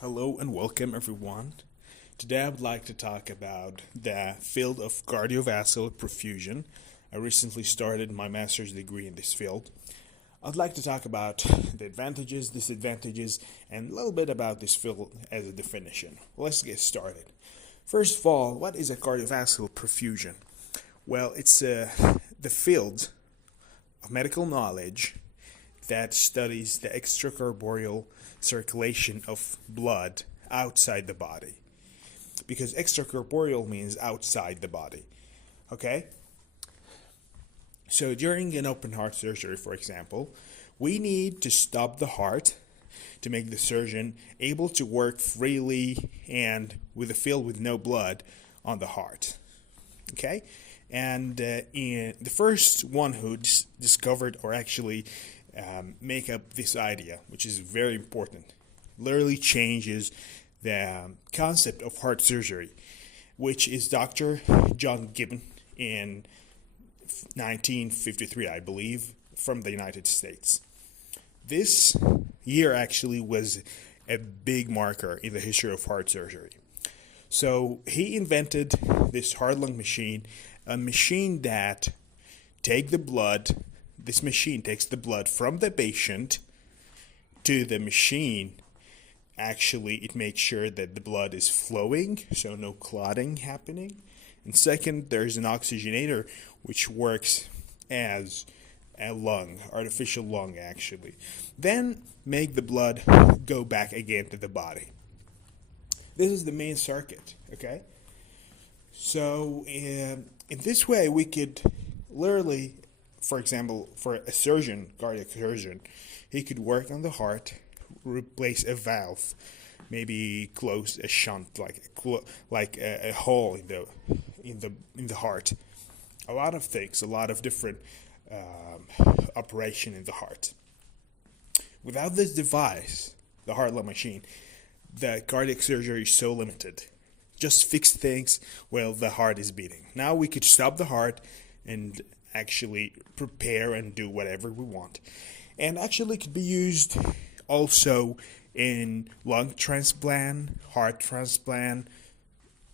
Hello and welcome everyone. Today I would like to talk about the field of cardiovascular perfusion. I recently started my master's degree in this field. I'd like to talk about the advantages, disadvantages, and a little bit about this field as a definition. Let's get started. First of all, what is a cardiovascular perfusion? Well, it's the field of medical knowledge that studies the extracorporeal circulation of blood outside the body. Because extracorporeal means outside the body. Okay? So during an open heart surgery, for example, we need to stop the heart to make the surgeon able to work freely and with a field with no blood on the heart. Okay? And in the first one who discovered or actually make up this idea, which is very important, literally changes the concept of heart surgery, which is Dr. John Gibbon in 1953, I believe, from the United States. This year actually was a big marker in the history of heart surgery. So he invented this heart-lung machine, a machine that this machine takes the blood from the patient to the machine. Actually, it makes sure that the blood is flowing, so no clotting happening. And second, there's an oxygenator, which works as a lung, artificial lung actually. Then make the blood go back again to the body. This is the main circuit, okay? So in this way, we could literally, for example, for a surgeon, cardiac surgeon, he could work on the heart, replace a valve, maybe close a shunt, like a hole in the heart. A lot of things, a lot of different operation in the heart. Without this device, the heart-lung machine, the cardiac surgery is so limited. Just fix things while the heart is beating. Now we could stop the heart and actually prepare and do whatever we want. And actually it could be used also in lung transplant, heart transplant,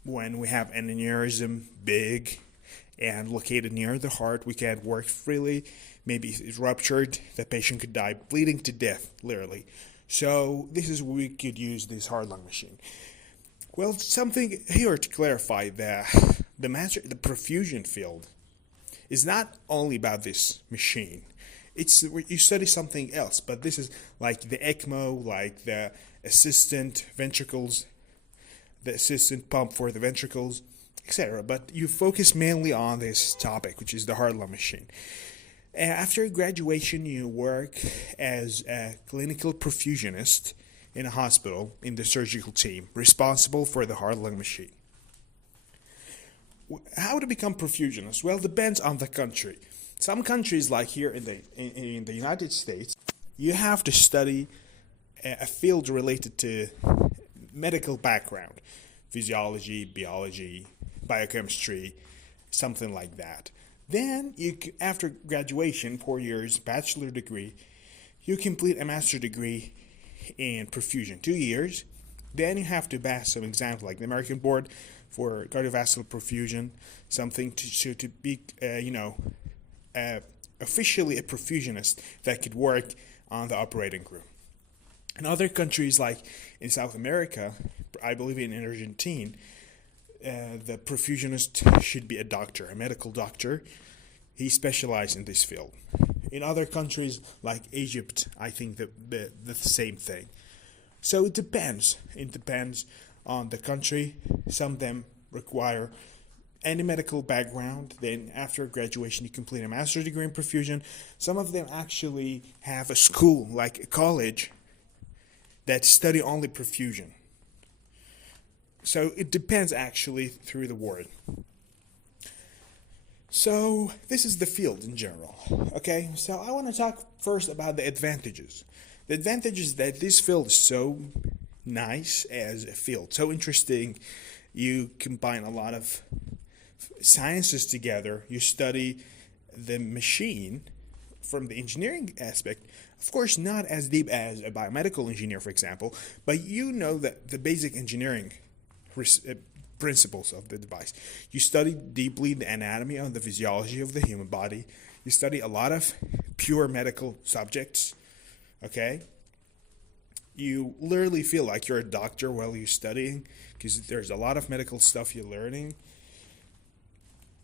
when we have an aneurysm big and located near the heart, we can't work freely. Maybe it's ruptured, the patient could die bleeding to death, literally. So this is where we could use this heart-lung machine. Well, something here to clarify that the perfusion field is not only about this machine. You study something else, but this is like the ECMO, like the assistant ventricles, the assistant pump for the ventricles, etc. But you focus mainly on this topic, which is the heart-lung machine. After graduation, you work as a clinical perfusionist in a hospital in the surgical team, responsible for the heart-lung machine. How to become perfusionist? Well, depends on the country. Some countries, like here in the United States, you have to study a field related to medical background, physiology, biology, biochemistry, something like that. Then, after graduation, 4 years, bachelor degree, you complete a master degree in perfusion, 2 years. Then you have to pass some exams like the American Board for cardiovascular perfusion, something to be, officially a perfusionist that could work on the operating room. In other countries, like in South America, I believe in Argentina, the perfusionist should be a doctor, a medical doctor. He specialized in this field. In other countries, like Egypt, I think the same thing. So it depends. It depends on the country. Some of them require any medical background. Then after graduation, you complete a master's degree in perfusion. Some of them actually have a school, like a college, that study only perfusion. So it depends actually through the world. So this is the field in general. Okay, so I want to talk first about the advantages. The advantage is that this field is so nice as a field, so interesting. You combine a lot of sciences together. You study the machine from the engineering aspect Of course, not as deep as a biomedical engineer, for example, but you know that the basic engineering principles of the device. You study deeply the anatomy and the physiology of the human body. You study a lot of pure medical subjects, okay? You literally feel like you're a doctor while you're studying because there's a lot of medical stuff you're learning.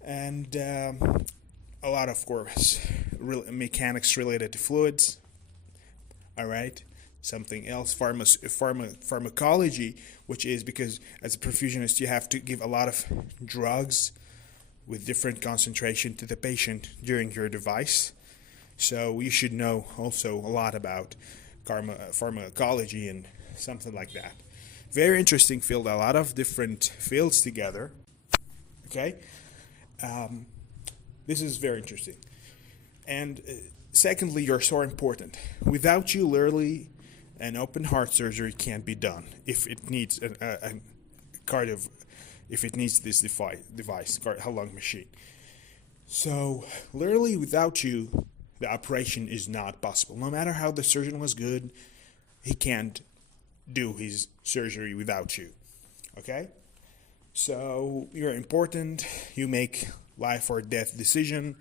And a lot, of course, mechanics related to fluids. All right. Something else, pharmacology, which is because as a perfusionist, you have to give a lot of drugs with different concentration to the patient during your device. So you should know also a lot about pharmacology and something like that. Very interesting field, a lot of different fields together. Okay. This is very interesting. And secondly, you're so important. Without you, literally, an open heart surgery can't be done if it needs if it needs this device, heart-lung machine. So, literally, without you, the operation is not possible. No matter how the surgeon was good, he can't do his surgery without you. Okay? So, you're important. You make life or death decision.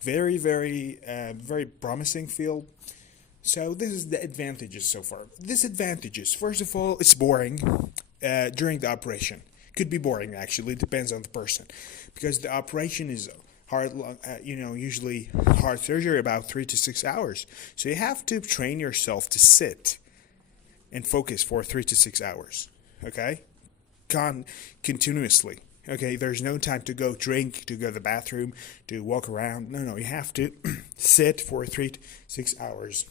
Very, very, very promising field. So this is the advantages so far. Disadvantages. First of all, it's boring during the operation. Could be boring actually. It depends on the person, because the operation is hard. Usually heart surgery about 3 to 6 hours. So you have to train yourself to sit and focus for 3 to 6 hours. Okay, continuously. Okay, there's no time to go drink, to go to the bathroom, to walk around. No, you have to sit for 3 to 6 hours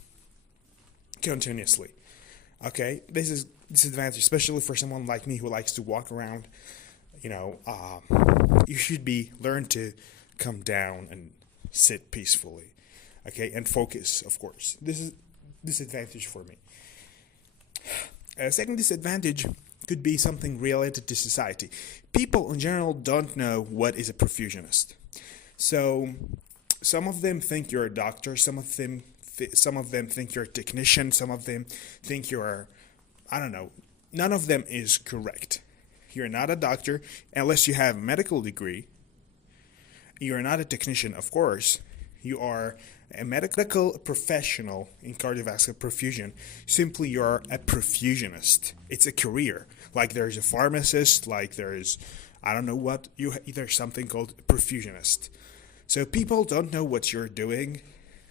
continuously. Okay, this is disadvantage, especially for someone like me who likes to walk around. You should learn to come down and sit peacefully. Okay, and focus, of course. This is disadvantage for me. Second disadvantage could be something related to society. People in general don't know what is a perfusionist. So some of them think you're a doctor, some of them think you're a technician, some of them think you're, I don't know. None of them is correct. You're not a doctor unless you have a medical degree. You're not a technician, of course. You are a medical professional in cardiovascular perfusion. Simply, you're a perfusionist. It's a career. Like there's a pharmacist, like there's, I don't know what, there's something called perfusionist. So people don't know what you're doing.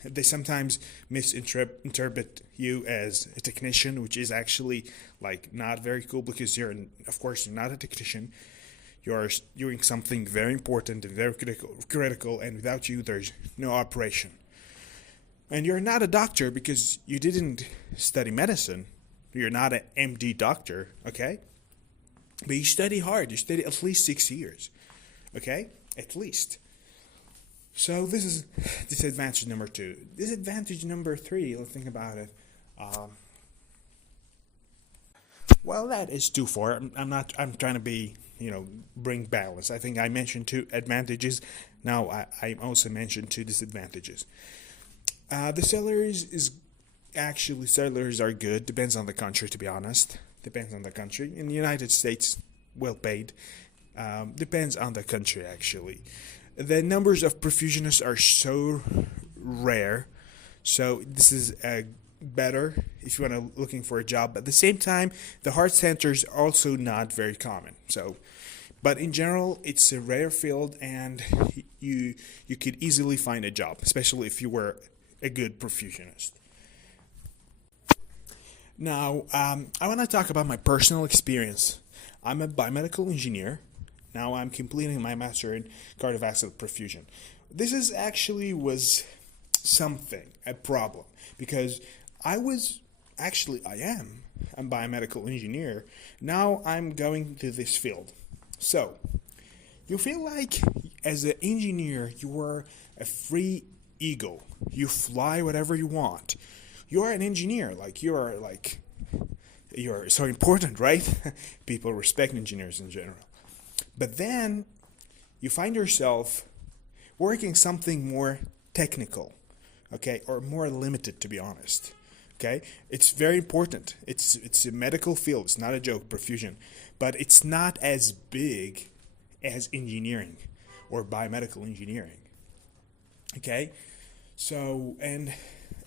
They sometimes misinterpret you as a technician, which is actually like not very cool, because you're not a technician. You're doing something very important and very critical, and without you, there's no operation. And you're not a doctor because you didn't study medicine. You're not an MD doctor, okay? But you study hard. You study at least 6 years, okay? At least. So this is disadvantage number 2. Disadvantage number 3, let's think about it. Well, that is too far. I'm trying to be, bring balance. I think I mentioned 2 advantages. Now I also mentioned 2 disadvantages. The salaries salaries are good. Depends on the country, to be honest. Depends on the country. In the United States, well paid. Depends on the country, actually. The numbers of perfusionists are so rare. So this is better if you want to looking for a job. But at the same time, the heart centers are also not very common. But in general, it's a rare field, and you could easily find a job, especially if you were a good perfusionist. Now, I want to talk about my personal experience. I'm a biomedical engineer. Now I'm completing my master in cardiovascular perfusion. This is actually was a problem, because I am a biomedical engineer. Now I'm going to this field. So, you feel like as an engineer, you are a free eagle. You fly whatever you want. You are an engineer. You're so important, right? People respect engineers in general. But then you find yourself working something more technical, okay, or more limited, to be honest. Okay, it's very important. It's a medical field. It's not a joke, perfusion, but it's not as big as engineering or biomedical engineering. Okay, so and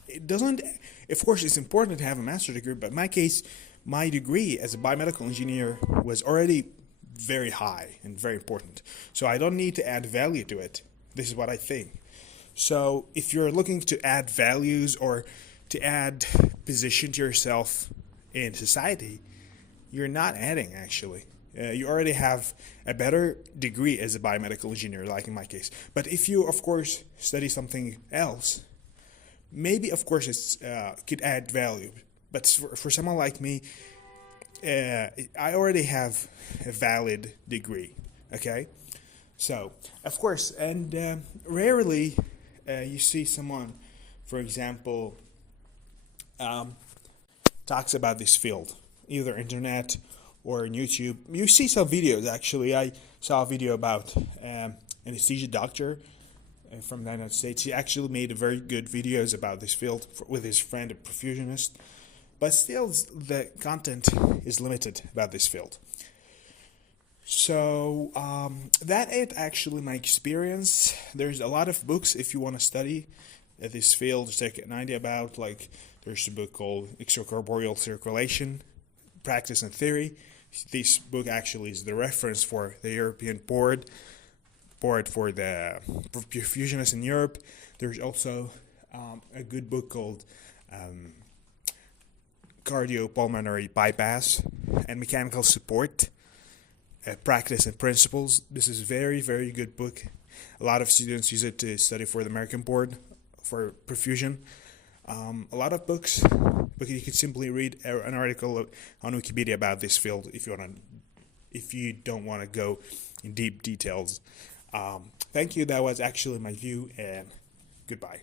it doesn't. Of course, it's important to have a master's degree, but in my case, my degree as a biomedical engineer was already very high and very important. So I don't need to add value to it. This is what I think. So if you're looking to add values or to add position to yourself in society, you're not adding actually. You already have a better degree as a biomedical engineer, like in my case. But if you, of course, study something else, maybe, of course, it's could add value. But for someone like me, I already have a valid degree, okay? So, of course, and rarely you see someone, for example, talks about this field, either internet or on YouTube. You see some videos, actually. I saw a video about anesthesia doctor from the United States. He actually made very good videos about this field with his friend, a perfusionist. But still, the content is limited about this field. So that is actually my experience. There's a lot of books if you want to study this field to take an idea about. Like there's a book called Extracorporeal Circulation, Practice and Theory. This book actually is the reference for the European board for the perfusionists in Europe. There's also a good book called Cardiopulmonary Bypass and Mechanical Support, Practice and Principles. This is a very, very good book. A lot of students use it to study for the American board for perfusion. A lot of books, but you can simply read an article on Wikipedia about this field if you don't want to go in deep details. Thank you. That was actually my view, and goodbye.